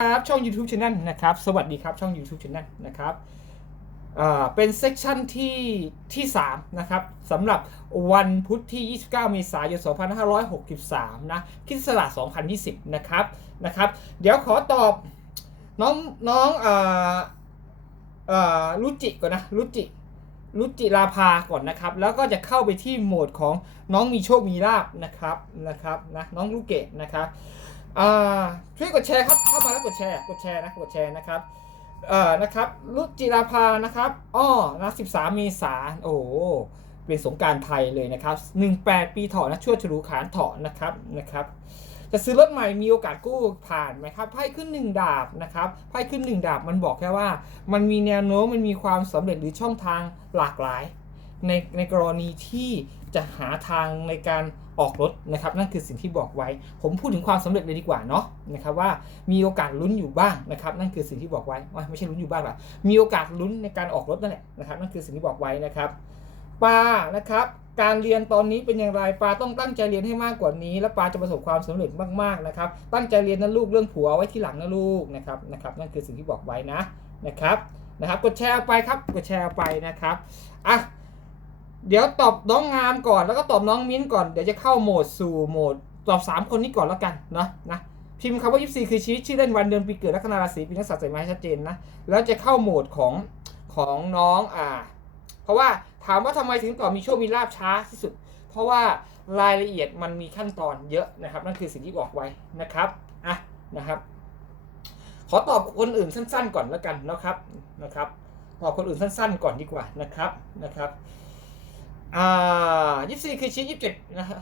ครับช่อง YouTube Channel นะครับ สวัสดีครับช่อง YouTube Channel นะครับอ่าเป็นเซกชันที่ที่ 3 นะครับสำหรับวันพุธที่ 29 เมษายน 2563 นะคริดสละ2020 นะครับนะครับ เดี๋ยวขอตอบน้องน้องอ่าอ่ารุจิก่อนนะรุจิรุจิราภาก่อนนะครับ แล้วก็จะเข้าไปที่โหมดของน้องมีโชคมีลาบนะครับนะครับนะน้องลูกเกดนะครับ ช่วยกดแชร์ครับเข้ามาแล้วกดแชร์กดแชร์นะกดแชร์นะครับเอ่อนะครับรุจิราภานะครับอ้อนะ13เมษาโอ้เป็นสงการไทยเลยนะครับ18ปีเถาะนะชั่วฉลูขานเถาะนะครับนะครับ จะซื้อรถใหม่มีโอกาสกู้ผ่านไหมครับไพ่ขึ้น1ดาบนะครับไพ่ขึ้น1ดาบมันบอกแค่ว่า มันมีแนวโน้มมันมีความสำเร็จหรือช่องทางหลากหลาย ในในกรณีที่จะหาทางในการ ออกรถนะครับนั่นคือสิ่งที่บอกไว้ ผมพูดถึงความสำเร็จเลยดีกว่าเนาะนะครับว่ามีโอกาสลุ้นอยู่บ้างนะครับนั่นคือสิ่งที่บอกไว้ไม่ใช่ลุ้นอยู่บ้างหรอกมีโอกาสลุ้นในการออกรถนั่นแหละนะครับนั่นคือสิ่งที่บอกไว้นะครับปานะครับการเรียนตอนนี้เป็นอย่างไรปาต้องตั้งใจเรียนให้มากกว่านี้ แล้วปาจะประสบความสำเร็จมากๆนะครับตั้งใจเรียนนะลูกเรื่องผัวไว้ที่หลังนะลูกนะครับนะครับนั่นคือสิ่งที่บอกไว้นะนะครับนะครับกดแชร์ไปครับกดแชร์ไปนะครับอะ เดี๋ยวตอบน้องงามก่อนแล้วก็ตอบน้องมิ้นก่อนเดี๋ยวจะเข้าโหมดสู่โหมดตอบ 3 คนนี้ก่อนแล้วกันเนาะนะพิมพ์คำว่า24คือชีวิตชื่อเล่นวันเดือนปีเกิดลัคนาราศีปีนักษัตริย์ใส่มาให้ชัดเจนนะแล้วจะเข้าโหมดของของน้องอ่า เพราะว่าถามว่าทำไมถึงตอบมีโชคมีลาบช้าที่สุด เพราะว่ารายละเอียดมันมีขั้นตอนเยอะนะครับ นั่นคือสิ่งที่บอกไว้นะครับอะนะครับ ขอตอบคนอื่นสั้น ๆ ก่อนแล้วกันนะครับนะครับตอบคนอื่นสั้น ๆ ก่อนดีกว่านะครับนะครับ อ่ายี่สี่คือชี้ยี่สิบเจ็ดนะครับ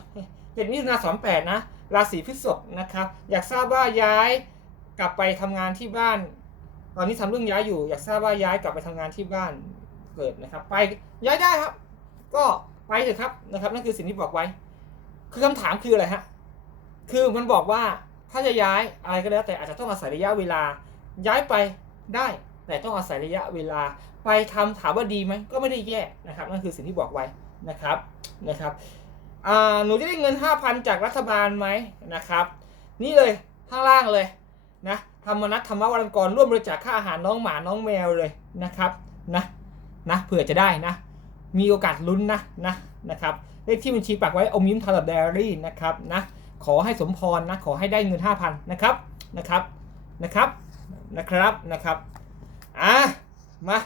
เจ็ดมิถุนาสองแปดนะ ราศีพฤษภนะครับ อยากทราบว่าย้ายกลับไปทำงานที่บ้าน ตอนนี้ทำเรื่องย้ายอยู่ อยากทราบว่าย้ายกลับไปทำงานที่บ้านเกิดนะครับ ไปย้ายได้ครับ ก็ไปเถอะครับนะครับ นั่นคือสิ่งที่บอกไว้ คือคำถามคืออะไรฮะ คือมันบอกว่าถ้าจะย้ายอะไรก็แล้ว แต่อาจจะต้องอาศัยระยะเวลา ย้ายไปได้แต่ต้องอาศัยระยะเวลา ไปทำถามว่าดีไหมก็ไม่ได้แย่นะครับ นั่นคือสิ่งที่บอกไว้ นะครับนะครับหนูจะได้เงิน 5,000 จากรัฐบาลไหมนะครับ นี่เลยข้างล่างเลยนะธรรมนัตธรรมวรังกรร่วมบริจาคค่าอาหารน้องหมาน้องแมวเลยนะครับนะนะเผื่อจะได้นะ มีโอกาสลุ้นนะนะนะครับเลขที่บัญชีปักไว้อมยิ้มทาร์ดเดรี่นะครับนะขอให้สมพรนะขอให้ได้เงิน 5,000นะครับนะครับนะครับนะครับนะครับอะมา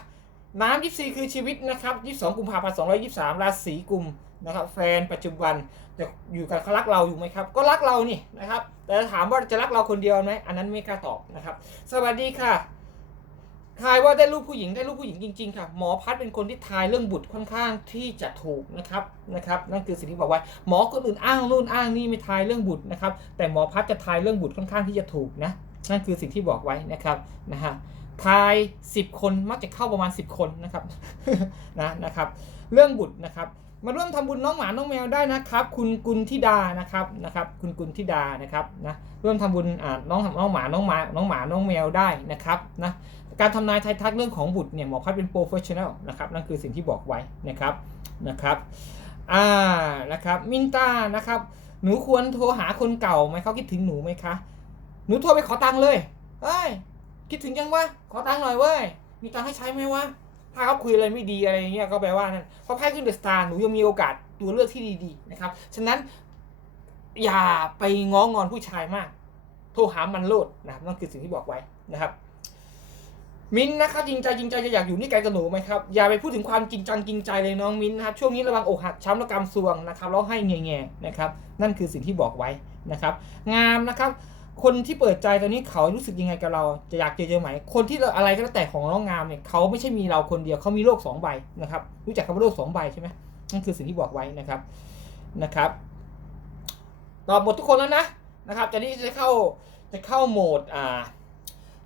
น้ำยี่สี่คือชีวิตนะครับยี่สองกุมภาพันธ์สองร้อยยี่สามราศีกุมนะครับ แฟนปัจจุบันจะอยู่กับเขารักเราอยู่ไหมครับ ก็รักเรานี่นะครับ แต่ถามว่าจะรักเราคนเดียวไหมอันนั้นไม่กล้าตอบนะครับ สวัสดีค่ะ ทายว่าได้ลูกผู้หญิงได้ลูกผู้หญิงจริงๆค่ะ หมอพัดเป็นคนที่ทายเรื่องบุตรค่อนข้างที่จะถูกนะครับนะครับ นั่นคือสิ่งที่บอกไว้หมอคนอื่นอ้างนู่นอ้างนี่ไม่ทายเรื่องบุตรนะครับ แต่หมอพัดจะทายเรื่องบุตรค่อนข้างที่จะถูกนะ นั่นคือสิ่งที่บอกไว้นะครับนะฮะ ทาย 10 คนมักจะเข้าประมาณ 10 คนนะครับนะนะครับ เรื่องบุตรนะครับ มาร่วมทำบุญน้องหมาน้องแมวได้นะครับ คุณกุลธิดานะครับนะครับ คุณกุลธิดานะครับนะร่วมทำบุญอ่าน้องน้องหมาน้องหมาน้องหมาน้องแมวได้นะครับนะการทำนายทายทักเรื่องของบุตรเนี่ยหมอพัดเป็นโปรเฟชชั่นแนลนะครับนั่นคือสิ่งที่บอกไว้นะครับนะครับอ่านะครับมินตานะครับ หนูควรโทรหาคนเก่าไหมเขาคิดถึงหนูไหมคะ หนูโทรไปขอตังค์เลยเฮ้ย คิดถึงยังวะขอตังค์หน่อยเว้ยมีตังค์ให้ใช้ไหมวะถ้าเขาคุยอะไรไม่ดีอะไรเงี้ยก็แปลว่านั่นเพราะไพ่ขึ้นเดอะสตาร์หนูยังมีโอกาสตัวเลือกที่ดีๆนะครับฉะนั้นอย่าไปง้องอนผู้ชายมาก โทรหามันโลดนะครับนั่นคือสิ่งที่บอกไว้นะครับ มิ้นนะครับจริงใจจริงใจจะอยากอยู่นี่ไกลกับหนูไหมครับอย่าไปพูดถึงความจริงจังจริงใจเลยน้องมิ้นนะครับช่วงนี้ระวังอกหักช้ำและกำซวงนะครับร้องไห้แง่ๆนะครับ นั่นคือสิ่งที่บอกไว้นะครับ งามนะครับ คนที่เปิดใจตอนนี้เขารู้สึกยังไงกับเราจะอยากเจอเจอไหม คนที่เราอะไรก็แล้วแต่ของน้องงามเนี่ยเขาไม่ใช่มีเราคนเดียวเขามีโลกสองใบนะครับรู้จักคำว่าโลกสองใบใช่ไหมนั่นคือสิ่งที่บอกไว้นะครับนะครับตอบหมดทุกคนแล้วนะนะครับจะนี่จะเข้าจะเข้าโหมดอ่า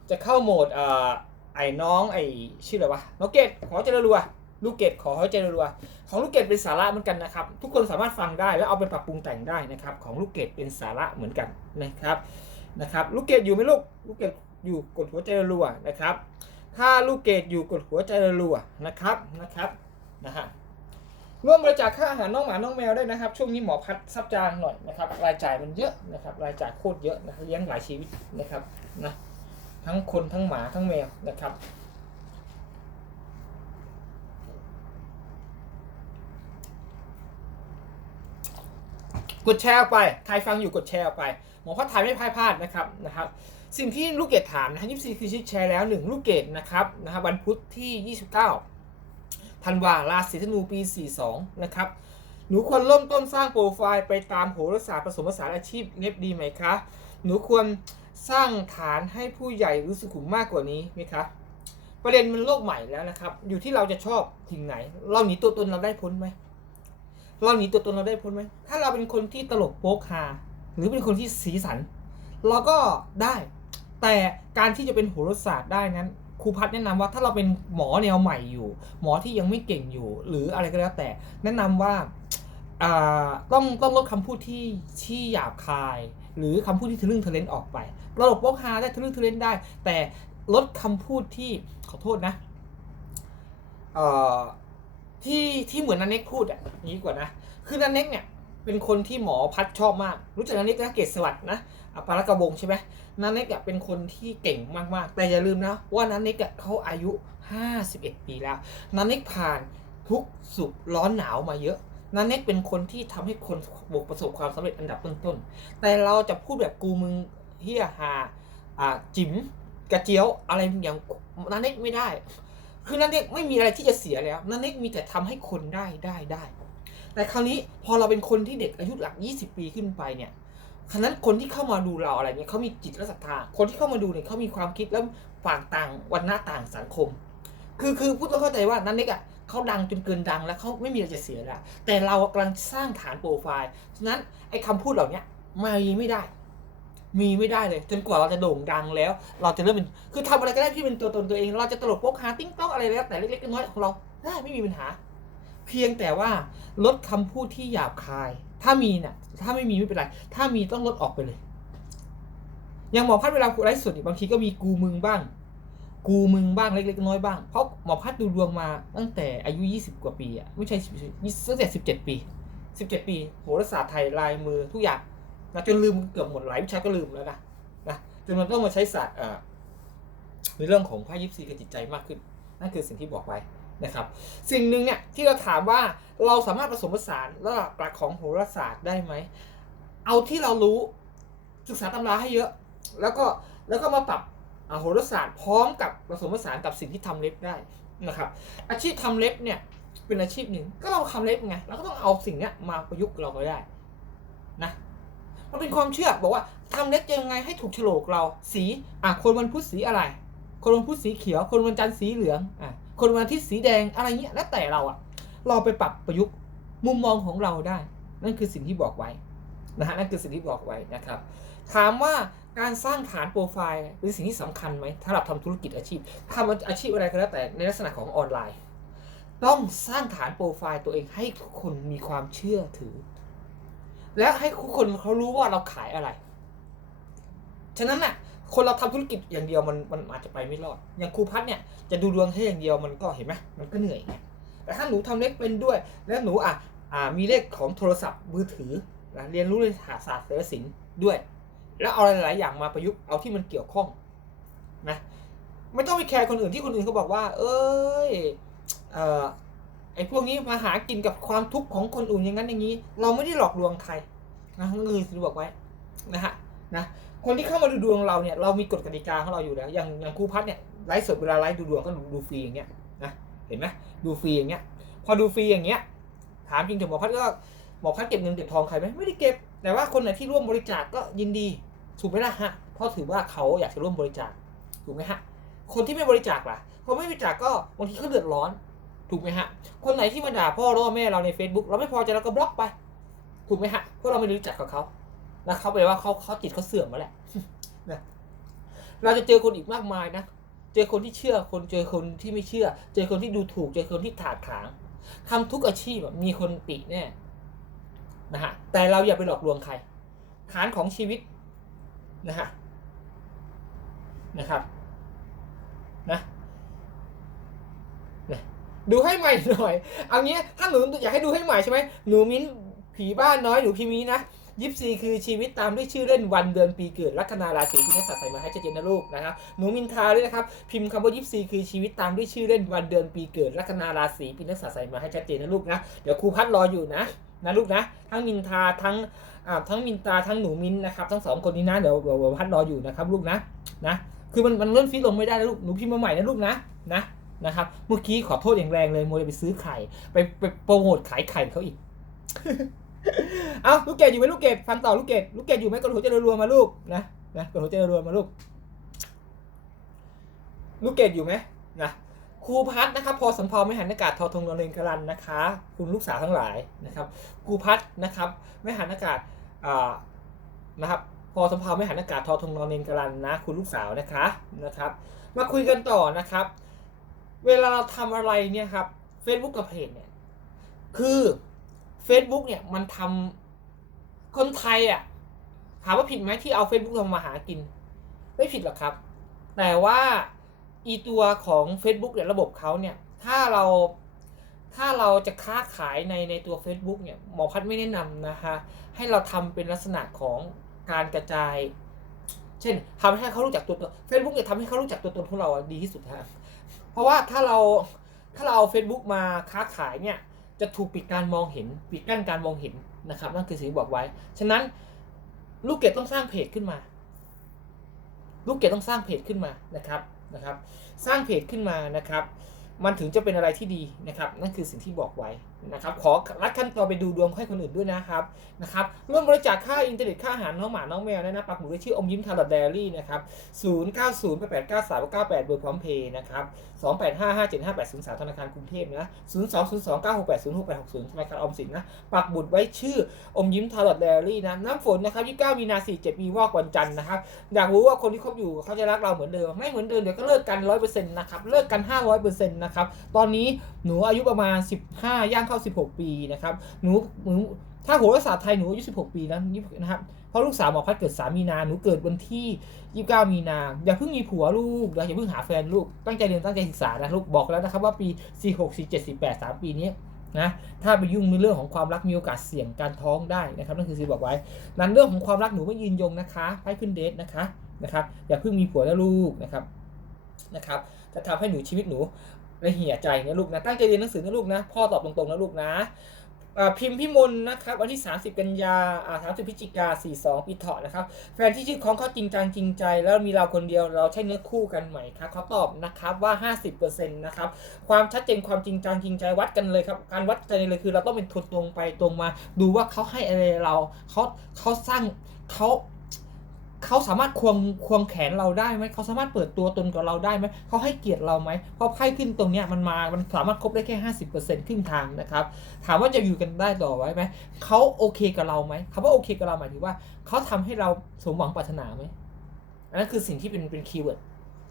จะเข้าโหมดอ่าไอ้น้องไอ้ชื่ออะไรวะน้องเกดขอเจริญรัวลูกเกดขอให้เจริญรัวของลูกเกดเป็นสาระเหมือนกันนะครับ ทุกคนสามารถฟังได้แล้วเอาไปปรับปรุงแต่งได้นะครับ ของลูกเกดเป็นสาระเหมือนกันนะครับ นะครับลูกเกดอยู่ไหมลูกลูกเกดอยู่กดหัวใจรัวนะครับ ถ้าลูกเกดอยู่กดหัวใจรัวนะครับนะครับนะฮะร่วมบริจาคค่าอาหารน้องหมาน้องแมวได้นะครับ ช่วงนี้หมอพัดซับจางหน่อยนะครับ รายจ่ายมันเยอะนะครับ รายจ่ายโคตรเยอะนะเลี้ยงหลายชีวิตนะครับนะทั้งคนทั้งหมาทั้งแมวนะครับกดแชร์ไป ใครฟังอยู่กดแชร์ไป หมอพัดถายไม่พลาดพลาดนะครับนะครับสิ่งที่ลูกเกดถามนะฮะ24คือชแชร์แล้ว1ลูกเกดนะครับนะครับวันพุธที่29ธันวาราศีธนูปี42นะครับหนูควรเริ่มต้นสร้างโปรไฟล์ไปตามโหราศาสตร์ผสมผสานอาชีพเน็บดีไหมคะหนูควรสร้างฐานให้ผู้ใหญ่รู้สึกขุมมากกว่านี้ไหมคะประเด็นมันโลกใหม่แล้วนะครับ อยู่ที่เราจะชอบทิ้งไหน เราหนีตัวตนเราได้พ้นไหมเราหนีตัวตนเราได้พ้นไหมถ้าเราเป็นคนที่ตลกโป๊กฮา หรือเป็นคนที่สีสัน เราก็ได้ แต่การที่จะเป็นโหราศาสตร์ได้นั้นครูพัฒแนะนำว่าถ้าเราเป็นหมอแนวใหม่อยู่ หมอที่ยังไม่เก่งอยู่ หรืออะไรก็แล้วแต่ แนะนำว่าอ่าต้องต้องลดคำพูดที่ที่หยาบคาย หรือคำพูดที่ทะลึ่งทะเลนออกไปตลกโป๊กฮาได้ทะลึ่งทะเลนได้ แต่ลดคำพูดที่ขอโทษนะที่ที่เหมือนนันเน็กพูดอะงนี้กว่านะคือนันเน็กเนี่ย เป็นคนที่หมอพัดชอบมาก รู้จักนันน็กนะเกศสวัสด์นะอะปากระบงใช่ไหมนันน็กเป็นคนที่เก่งมากๆ แต่อย่าลืมนะว่านันน็กเขาอายุ 51 ปีแล้วนันน็กผ่านทุกสุขร้อนหนาวมาเยอะนันเน็กเป็นคนที่ทำให้คนบกประสบความสำเร็จอันดับต้นๆ แต่เราจะพูดแบบกูมึงเฮียฮาอ่าจิ๋มกระเจียวอะไรอย่างนันเน็กไม่ได้ คือนันเน็กไม่มีอะไรที่จะเสียแล้วนันเน็กมีแต่ทำให้คนได้ได้ได้ แต่คราวนี้พอเราเป็นคนที่เด็กอายุหลัก 20 ปีขึ้นไปเนี่ยครั้นั้นคนที่เข้ามาดูเราอะไรเนี่ยเขามีจิตและศรัทธา คนที่เข้ามาดูเนี่ยเขามีความคิดแล้วฝากต่างวันหน้าต่างสังคม คือคือพูดต้องเข้าใจว่านันเน็กอะเขาดังจนเกินดังแล้วเขาไม่มีอะไรจะเสียแล้วแต่เรากำลังสร้างฐานโปรไฟล์ฉะนั้นไอ้คำพูดเหล่านี้มีไม่ได้ มีไม่ได้เลย จนกว่าเราจะโด่งดังแล้ว เราจะเริ่มเป็นคือทำอะไรก็ได้ที่เป็นตัวตนตัวเอง เราจะตลกโป๊กฮาติ้งต้องอะไรแล้วแต่เล็กๆน้อยๆของเราได้ไม่มีปัญหา เพียงแต่ว่าลดคำพูดที่หยาบคาย ถ้ามีเนี่ยถ้าไม่มีไม่เป็นไร ถ้ามีต้องลดออกไปเลย อย่างหมอพัดเวลาไลฟ์สดบางทีก็มีกูมึงบ้าง กูมึงบ้างเล็ก ๆ น้อยบ้าง เพราะหมอพัดดูดวงมาตั้งแต่อายุ 20 กว่าปีอะไม่ใช่ตั้งแต่17 ปี 17 ปีโหราศาสตร์ไทยลายมือทุกอย่างนะจนลืมเกือบหมดหลายวิชาก็ลืมแล้วนะนะจนมันต้องมาใช้ศาสตร์อ่าในเรื่องของไพ่ยิปซีกับจิตใจมากขึ้น นั่นคือสิ่งที่บอกไว้ นะครับสิ่งหนึ่งเนี่ยที่เราถามว่าเราสามารถผสมผสานระดับหลักของโหราศาสตร์ได้ไหม เอาที่เรารู้ศึกษาตำราให้เยอะ แล้วก็แล้วก็มาปรับโหราศาสตร์พร้อมกับผสมผสานกับสิ่งที่ทำเล็บได้นะครับ อาชีพทำเล็บเนี่ยเป็นอาชีพหนึ่งก็เราทำเล็บไงเราก็ต้องเอาสิ่งนี้มาประยุกต์เราก็ได้นะมันเป็นความเชื่อบอกว่าทำเล็บยังไงให้ถูกโฉลกเราสีอะคนวันพุธสีอะไร คนวันพุธสีเขียว คนวันจันทร์สีเหลืองอะ คนวันอาทิตย์สีแดงอะไรเงี้ยแล้วแต่เราอะเราไปปรับประยุกต์มุมมองของเราได้ นั่นคือสิ่งที่บอกไว้นะฮะนั่นคือสิ่งที่บอกไว้นะครับ ถามว่าการสร้างฐานโปรไฟล์เป็นสิ่งที่สำคัญไหมถ้าเราทำธุรกิจอาชีพทำอาชีพอะไรก็แล้วแต่ในลักษณะของออนไลน์ ต้องสร้างฐานโปรไฟล์ตัวเองให้ทุกคนมีความเชื่อถือ และให้ทุกคนเขารู้ว่าเราขายอะไร ฉะนั้นน่ะ คนเราทำธุรกิจอย่างเดียวมันมันอาจจะไปไม่รอด อย่างครูพัฒน์เนี่ยจะดูดวงให้อย่างเดียวมันก็เห็นไหมมันก็เหนื่อยไงแต่ถ้าหนูทำเลขเป็นด้วย แล้วหนูอะอ่ามีเลขของโทรศัพท์มือถือนะเรียนรู้เรื่องศาสตร์เศรษฐศิลป์ด้วย แล้วเอาหลายๆอย่างมาประยุกต์เอาที่มันเกี่ยวข้องนะไม่ต้องไปแคร์คนอื่นที่คนอื่นเขาบอกว่า เอ้ยเอ่อไอ้พวกนี้มาหากินกับความทุกข์ของคนอื่นอย่างนั้นอย่างนี้ เราไม่ได้หลอกลวงใครนะนั่นคือบอกไว้นะฮะนะ คนที่เข้ามาดูดวงเราเนี่ยเรามีกฎกติกาของเราอยู่แล้ว อย่างอย่างครูพัฒน์เนี่ยไลฟ์สดเวลาไลฟ์ดูดวงก็ดูฟรีอย่างเงี้ยนะเห็นไหมดูฟรีอย่างเงี้ย พอดูฟรีอย่างเงี้ย ถามจริงถึงหมอพัฒน์ก็หมอพัฒน์เก็บเงินเก็บทองใครไหมไม่ได้เก็บ แต่ว่าคนไหนที่ร่วมบริจาคก็ยินดีถูกไหมล่ะฮะเพราะถือว่าเขาอยากจะร่วมบริจาคถูกไหมฮะคนที่ไม่บริจาคล่ะพอไม่บริจาคก็บางทีเขาเดือดร้อนถูกไหมฮะ คนไหนที่มาด่าพ่อรือแม่เราใน Facebook เราไม่พอใจเราก็บล็อกไป ถูกไหมฮะเพราะเราไม่รู้จักกับเขา นะเขาไปลว่าเขาเขาจิตเขาเสื่อมมาแหละนะเราจะเจอคนอีกมากมายนะเจอคนที่เชื่อคนเจอคนที่ไม่เชื่อ เจอคนที่ดูถูก เจอคนที่ถากถางทำทุกอาชีพมีคนติแน่นะฮะแต่เราอย่าไปหลอกลวงใคร ฐานของชีวิตนะฮะนะครับนะดูให้ใหม่หน่อยเอางี้ถ้าหนูอยากให้ดูให้ใหม่ใช่ไหมหนูมิ้นผีบ้านน้อยหนูพิมีนะ ยิปซีคือชีวิตตามด้วยชื่อเล่นวันเดือนปีเกิดลัคนาราศีพินักษัตริย์ใส่มาให้ชัดเจนนะลูกนะครับหนูมินทาด้วยนะครับพิมพ์คำว่ายิปซีคือชีวิตตามด้วยชื่อเล่นวันเดือนปีเกิดลัคนาราศีพินักษัตริย์ใส่มาให้ชัดเจนนะลูกนะเดี๋ยวครูพัดรออยู่นะนะลูกนะทั้งมินทาทั้งอ่าทั้งมินตาทั้งหนูมินนะครับทั้งสองคนนี้นะเดี๋ยวเดี๋ยวเดี๋ยวพัดรออยู่นะครับลูกนะนะคือมันมันเลื่อนฟีดลงไม่ได้นะลูกหนูพิมพ์มาใหม่นะลูกนะนะนะครับเมื่อกี้ขอโทษอย่างแรงเลยโมจะไปซื้อไข่ ไปไปโปรโมทขายไข่เขาอีก เอาลูกเกดอยู่ไหมลูกเกดฟังต่อลูกเกดลูกเกดอยู่ไหมกดหัวใจรัวๆมาลูกนะนะกดหัวใจรัวๆมาลูก ลูกเกดอยู่ไหมนะครูพัดนะครับพอสัมพอไม่หันอากาศทอทงนอนเลงกรันนะคะ คุณลูกสาวทั้งหลายนะครับครูพัดนะครับไม่หันอากาศอ่านะครับพอสัมพอไม่หันอากาศทอทงนอนเลงกรันนะ คุณลูกสาวนะคะนะครับ มาคุยกันต่อนะครับ เวลาเราทำอะไรเนี่ยครับ Facebook กับเพจเนี่ยคือ Facebook เนี่ยมันทำคนไทยอะถามว่าผิดไหมที่เอา Facebook ทำมาหากิน ไม่ผิดหรอกครับ แต่ว่าอีตัวของ Facebook เนี่ยระบบเขาเนี่ยถ้าเราถ้าเราจะค้าขายในในตัว Facebook เนี่ยหมอพัดไม่แนะนำนะคะให้เราทำเป็นลักษณะของการกระจาย เช่นทำให้เขารู้จักตัวตน Facebook เนี่ยทำให้เขารู้จักตัวตนของเราดีที่สุดฮะเพราะว่าถ้าเราถ้าเราเอา Facebook มาค้าขายเนี่ย จะถูกปิดการมองเห็นปิดกั้นการมองเห็นนะครับนั่นคือสิ่งที่บอกไว้ ฉะนั้นลูกเกดต้องสร้างเพจขึ้นมา ลูกเกดต้องสร้างเพจขึ้นมานะครับนะครับ สร้างเพจขึ้นมานะครับ มันถึงจะเป็นอะไรที่ดีนะครับ นั่นคือสิ่งที่บอกไว้นะครับ ขอรัดขั้นตอนไปดูดวงให้คนอื่นด้วยนะครับนะครับร่วมบริจาคค่าอินเทอร์เน็ตค่าอาหารน้องหมาน้องแมวนะนะปักหมุดด้วยชื่ออมยิ้มทาร์ดเดลี่นะครับ0 9 0 8 8 9 3 9 8เบอร์พร้อมเพย์นะครับ2 8 5 5 7 5 8 0 3ธนาคารกรุงเทพนะ0 2 0 2 9 6 8 0 6 8 6 0ธนาคารออมสินนะปักบุดไว้ชื่ออมยิ้มทาร์ดเดลี่นะน้ำฝนนะครับ29มีนา47มีวอกวันจันทร์นะครับอยากรู้ว่าคนที่คบอยู่เขาจะรักเราเหมือนเดิมไม่เหมือนเดิมเดี๋ยวก็เลิกกัน100%นะครับเลิกกัน500%นะครับ ตอนนี้หนูอายุประมาณ 15 ย่างเข้า 16 ปีนะครับ หนูหนูถ้าโหราศาสตร์ไทยหนูอายุ 16 ปีแล้วนะครับ เพราะลูกสาวหมอพัดเกิด 3 มีนา หนูเกิดวันที่ 29 มีนา อย่าเพิ่งมีผัวลูก อย่าเพิ่งหาแฟนลูก ตั้งใจเรียนตั้งใจศึกษานะลูก บอกแล้วนะครับว่าปี 46 47 48 3 ปีนี้นะถ้าไปยุ่งในเรื่องของความรักมีโอกาสเสี่ยงการท้องได้นะครับนั่นคือซีบอกไว้ นั้นเรื่องของความรักหนูไม่ยืนยงนะคะให้ขึ้นเดทนะคะนะครับอย่าเพิ่งมีผัวแล้วลูกนะครับนะครับจะทำให้หนูชีวิตหนู ระเหี่ยใจนะลูกนะตั้งใจเรียนหนังสือนะลูกนะพ่อตอบตรงๆนะลูกนะพิมพ์พิมลนะครับวันที่ 30 กันยาอ่า30พฤศจิกา42ปีเถาะนะครับแฟนที่ชื่อของเขาจริงจังจริงใจ แล้วมีเราคนเดียวเราใช่เนื้อคู่กันไหมครับเขาตอบนะครับว่า 50%นะครับความชัดเจนความจริงจังจริงใจวัดกันเลยครับการวัดกันเลยคือเราต้องเป็นคนตรงไปตรงมา ดูว่าเขาให้อะไรเราเขาเขาสร้างเขา เขาสามารถควงควงแขนเราได้ไหมเขาสามารถเปิดตัวตนกับเราได้ไหมเขาให้เกียรติเราไหมเพราะไพ่ขึ้นตรงเนี้ยมันมา มันสามารถครบได้แค่ห้าสิบเปอร์เซ็นต์ครึ่งทางนะครับ ถามว่าจะอยู่กันได้ต่อไว้ไหมเขาโอเคกับเราไหมคำว่าโอเคกับเราหมายถึงว่าเขาทำให้เราสมหวังปรารถนาไหมอันนั้นคือสิ่งที่เป็นเป็นคีย์เวิร์ด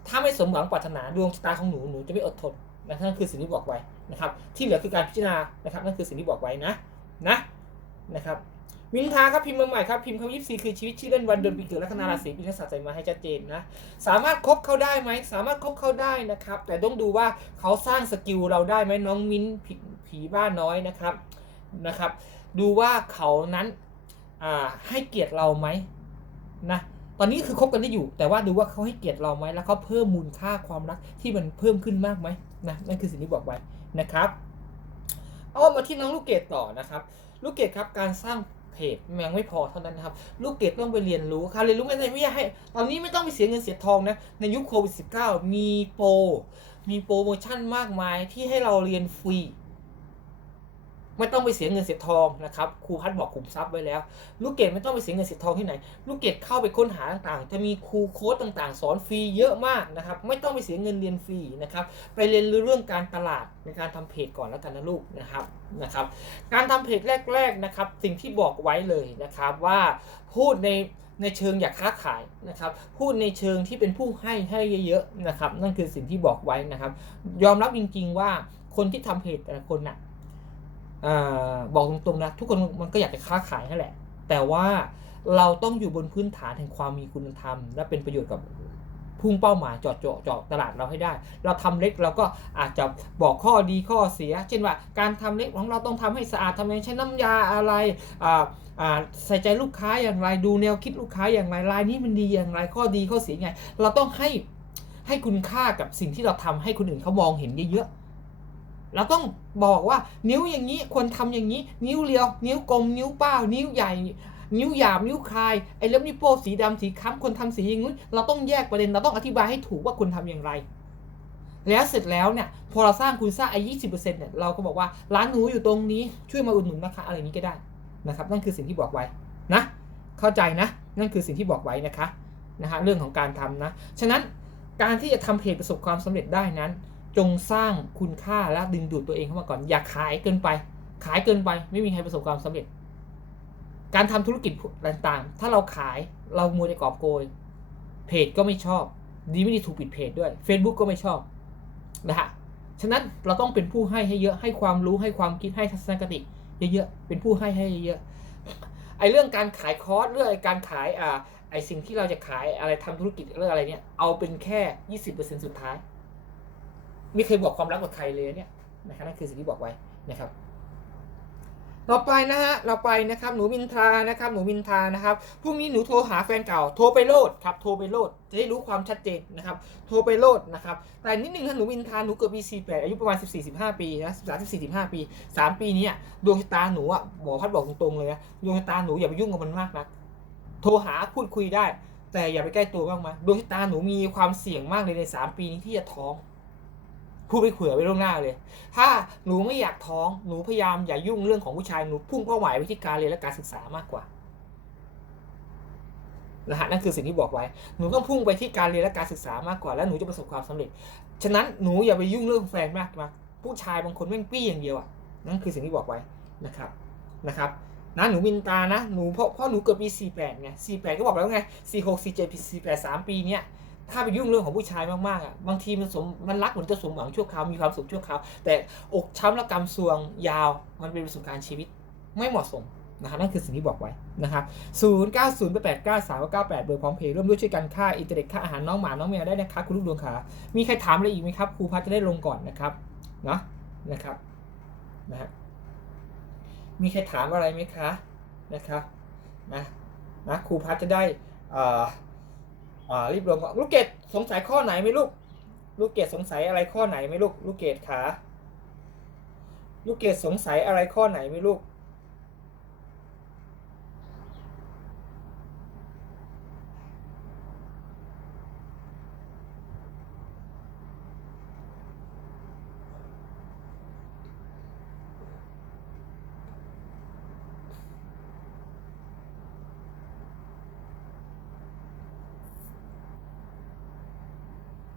ถ้าไม่สมหวังปรารถนาดวงชะตาของหนูหนูจะไม่อดทนนะนั่นคือสิ่งที่บอกไว้นะครับ ที่เหลือคือการพิจารณานะครับนั่นคือสิ่งที่บอกไว้นะนะนะครับ มินทาครับพิมพ์มาใหม่ครับพิมพ์คำยิบซีคือชีวิตชื่อเล่นวันเดือนปีเกิดลัคนาราศีปีนักษัตรใส่มาให้ชัดเจนนะสามารถคบเขาได้ไหมสามารถคบเขาได้นะครับ แต่ต้องดูว่าเขาสร้างสกิลเราได้ไหมน้องมิ้นผีผีบ้านน้อยนะครับนะครับ ดูว่าเขานั้นอ่าให้เกียรติเราไหมนะตอนนี้คือคบกันได้อยู่ แต่ว่าดูว่าเขาให้เกียรติเราไหมแล้วเขาเพิ่มมูลค่าความรักที่มันเพิ่มขึ้นมากไหมนะนั่นคือสิ่งที่บอกไว้นะครับเอามาที่น้องลูกเกดต่อนะครับ ลูกเกดครับการสร้าง เพจยังไม่พอเท่านั้นนะครับ ลูกเกดต้องไปเรียนรู้ครับเรียนรู้ไม่ได้ไม่อยาให้ตอนนี้ไม่ต้องไปเสียเงินเสียทองนะ ในยุคโควิด -19 มีโปรมีโปรโมชั่นมากมายที่ให้เราเรียนฟรี ไม่ต้องไปเสียเงินเสียทองนะครับครูพัดบอกขุมทรัพย์ไว้แล้ว ลูกเกดไม่ต้องไปเสียเงินเสียทองที่ไหน ลูกเกดเข้าไปค้นหาต่างๆ จะมีครูโค้ดต่างๆ สอนฟรีเยอะมากนะครับไม่ต้องไปเสียเงินเรียนฟรีนะครับไปเรียนรู้เรื่องการตลาดในการทำเพจก่อนแล้วกันนะลูกนะครับนะครับการทำเพจแรกๆนะครับสิ่งที่บอกไว้เลยนะครับว่าพูดในในเชิงอยากค้าขายนะครับ พูดในเชิงที่เป็นผู้ให้ให้เยอะๆนะครับ นั่นคือสิ่งที่บอกไว้นะครับ ยอมรับจริงๆว่าคนที่ทำเพจแต่ละคนน่ะ อบอกตรงๆนะทุกคนมันก็อยากจะค้าขายนั่นแหละ แต่ว่าเราต้องอยู่บนพื้นฐานแห่งความมีคุณธรรม และเป็นประโยชน์กับพุ่งเป้าหมายเจาะเจาะเจาะตลาดเราให้ได้ เราทำเล็กเราก็อาจจะบอกข้อดีข้อเสีย เช่นว่าการทำเล็กของเราต้องทำให้สะอาดทำยังไงใช้น้ำยาอะไรใส่ใจลูกค้าอย่างไรดูแนวคิดลูกค้าอย่างไรลายนี้มันดีอย่างไรข้อดีข้อเสียไง เราต้องให้ให้คุณค่ากับสิ่งที่เราทำให้คนอื่นเขามองเห็นเยอะๆ เราต้องบอกว่านิ้วอย่างนี้ควรทำอย่างนี้ นิ้วเรียว นิ้วกลม นิ้วเป้า นิ้วใหญ่ นิ้วหยาบ นิ้วคลายไอ้เล็บนิ้วโป้งสีดำสีค้ำคนทำสีอย่างนู้นเราต้องแยกประเด็นเราต้องอธิบายให้ถูกว่าคุณทำอย่างไร แล้วเสร็จแล้วเนี่ยพอเราสร้างคุณสร้างไอ้ยี่สิบเปอร์เซ็นต์เนี่ยเราก็บอกว่าร้านหนูอยู่ตรงนี้ช่วยมาอุดหนุนนะคะอะไรนี้ก็ได้นะครับนั่นคือสิ่งที่บอกไว้นะ เข้าใจนะ นั่นคือสิ่งที่บอกไว้นะคะนะฮะเรื่องของการทำนะ ฉะนั้นการที่จะทำเพจประสบความสำเร็จได้นั้น จงสร้างคุณค่าและดึงดูดตัวเองเข้ามาก่อน อย่าขายเกินไป ขายเกินไป ไม่มีใครประสบความสำเร็จ การทำธุรกิจต่างๆ ถ้าเราขายเรามัวแต่กอบโกย เพจก็ไม่ชอบ ดีไม่ดีถูกปิดเพจด้วย Facebook ก็ไม่ชอบนะฮะฉะนั้นเราต้องเป็นผู้ให้ให้เยอะให้ความรู้ให้ความคิดให้ทัศนคติ เยอะๆเป็นผู้ให้ให้เยอะๆไอ้เรื่องการขายคอร์สเรื่องไอ้การขายอ่าไอ้สิ่งที่เราจะขายอะไรทำธุรกิจเรื่องอะไรเนี่ยเอาเป็นแค่ยี่สิบเปอร์เซ็นสุดท้าย ไม่เคยบอกความรักกับใครเลยเนี่ยนะครับนั่นคือสิ่งที่บอกไว้นะครับต่อไปนะฮะเราไปนะครับหนูมินทานะครับหนูมินทานะครับพรุ่งนี้หนูโทรหาแฟนเก่าโทรไปโลดครับโทรไปโลดจะได้รู้ความชัดเจนนะครับโทรไปโลดนะครับแต่นิดนึงนะหนูมินทาหนูเกิดปี48อายุประมาณ 14 15 ปีนะ13 14 15 ปี 3 ปีนี้ดวงชะตาหนูอะหมอพัดบอกตรงๆเลยนะดวงชะตาหนูอย่าไปยุ่งกับมันมากนักโทรหาพูดคุยได้ แต่อย่าไปใกล้ตัวมากมาดวงชะตาหนูมีความเสี่ยงมากเลยใน 3 ปีนี้ที่จะท้อง พูดไปเผื่อไว้ล่วงหน้าเลย ถ้าหนูไม่อยากท้องหนูพยายามอย่ายุ่งเรื่องของผู้ชายหนูพุ่งเป้าหมายไปที่การเรียนและการศึกษามากกว่านะฮะนั่นคือสิ่งที่บอกไว้ หนูต้องพุ่งไปที่การเรียนและการศึกษามากกว่า แล้วหนูจะประสบความสำเร็จ ฉะนั้นหนูอย่าไปยุ่งเรื่องแฟนมากนะผู้ชายบางคนแม่งปี้อย่างเดียวอะ นั่นคือสิ่งที่บอกไว้นะครับ นะครับนะหนูมินตานะ หนูเพราะเพราะหนูเกิดปี 48 ไง 48 ก็บอกแล้วไง 46 47 48 3 ปีเนี้ย ถ้าไปยุ่งเรื่องของผู้ชายมากๆอะบางทีมันสมมันรักเหมือนจะสมหวังชั่วคราวมีความสุขชั่วคราวแต่อกช้ำและกำซวงยาว มันเป็นประสบการณ์ชีวิตไม่เหมาะสมนะครับนั่นคือสิ่งที่บอกไว้นะครับ0 9 0 8 9 3 9 8เบอร์พร้อมเพย์ร่วมด้วยช่วยกันค่าอินเทอร์เน็ตค่าอาหารน้องหมา น้องแมวได้นะครับคุณลูกดวงขา มีใครถามอะไรอีกไหมครับครูพัชจะได้ลงก่อนนะครับเนาะนะครับนะฮะมีใครถามอะไรไหมคะนะครับนะนะครูพัชจะได้อ่า อ่ารีบลงก่อนลูกเกดสงสัยข้อไหนไหมลูก ลูกเกดสงสัยอะไรข้อไหนไหมลูก ลูกเกดขา ลูกเกดสงสัยอะไรข้อไหนไหมลูก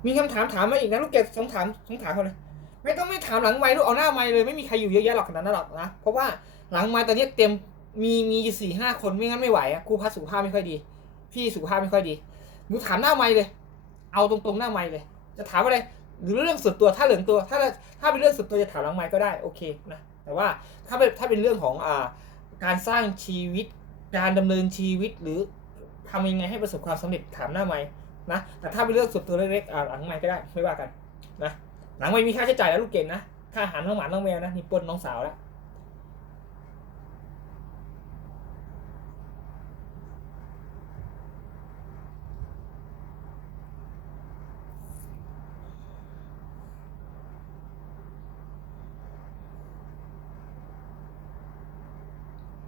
มีคำถามถามมาอีกนะลูกเกดสงถามสงถามเขาเลยไม่ต้องไม่ถามหลังไม้ลูกเอาหน้าไม้เลยไม่มีใครอยู่เยอะแยะหรอกขนาดนั้นหรอกนะเพราะว่าหลังไม้ตอนนี้เต็มมีมีสี่ห้าคนไม่งั้นไม่ไหวอะครูพัฒสุขภาพไม่ค่อยดี พี่สุขภาพไม่ค่อยดีหนูถามหน้าไม้เลย เอาตรงๆหน้าไม้เลย จะถามอะไรหรือเรื่องส่วนตัวถ้าเหลืองตัว ถ้าถ้าเป็นเรื่องส่วนตัวจะถามหลังไม้ก็ได้โอเคนะแต่ว่าถ้าเป็นถ้าเป็นเรื่องของอ่าการสร้างชีวิต การดำเนินชีวิตหรือทำยังไงให้ประสบความสำเร็จถามหน้าไม้ นะแต่ถ้าเป็นเรื่องส่วนตัวเล็กๆอ่าหลังไม้ก็ได้ไม่ว่ากันนะหลังไม้มีค่าใช้จ่ายแล้วลูกเก่งนะค่าอาหารน้องหมาน้องแมวนะนี่ป้นน้องสาวแล้ว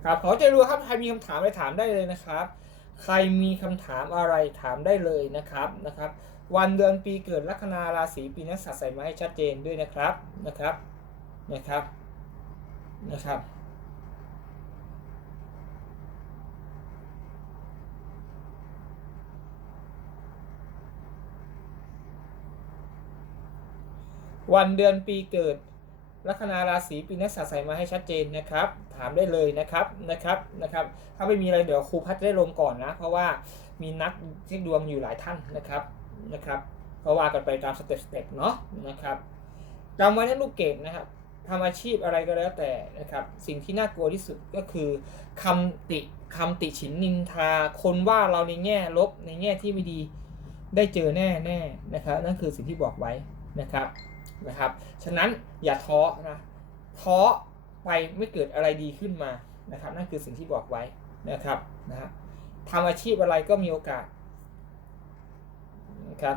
ครับขอใจรู้ครับใครมีคำถามอะไรถามได้เลยนะครับ ใครมีคำถามอะไรถามได้เลยนะครับนะครับ วันเดือนปีเกิดลัคนาราศีปีนักษัตรใส่มาให้ชัดเจนด้วยนะครับนะครับนะครับนะครับวันเดือนปีเกิด ลัคนาราศีปีนักษัตริย์ใส่มาให้ชัดเจนนะครับ ถามได้เลยนะครับนะครับนะครับ ถ้าไม่มีอะไรเดี๋ยวครูพัดได้ลงก่อนนะ เพราะว่ามีนักเช็คดวงอยู่หลายท่านนะครับนะครับก็ว่ากันไปตามสเต็ปสเต็ปเนาะนะครับจำไว้นะลูกเกดนะครับทำอาชีพอะไรก็แล้วแต่นะครับ สิ่งที่น่ากลัวที่สุดก็คือคำติคำติฉินนินทา คนว่าเราในแง่ลบในแง่ที่ไม่ดีได้เจอแน่แน่นะครับนั่นคือสิ่งที่บอกไว้นะครับ นะครับ ฉะนั้นอย่าท้อนะท้อไปไม่เกิดอะไรดีขึ้นมานะครับ นั่นคือสิ่งที่บอกไว้นะครับนะฮะทำอาชีพอะไรก็มีโอกาสนะครับ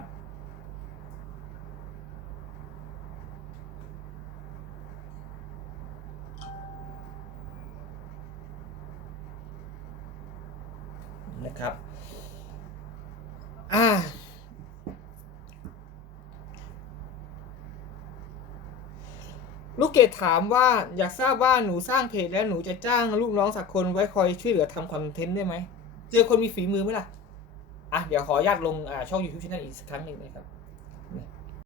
นะครับ อ่า ลูก เกดถามว่าอยากทราบว่าหนูสร้างเพจแล้วหนูจะจ้างลูกน้องสักคนไว้คอยช่วยเหลือทำคอนเทนต์ได้ไหมเจอคนมีฝีมือไหมล่ะ อะ เดี๋ยวขออนุญาตลงอ่าช่อง YouTube channel อีกสักครั้งหนึ่งนะครับ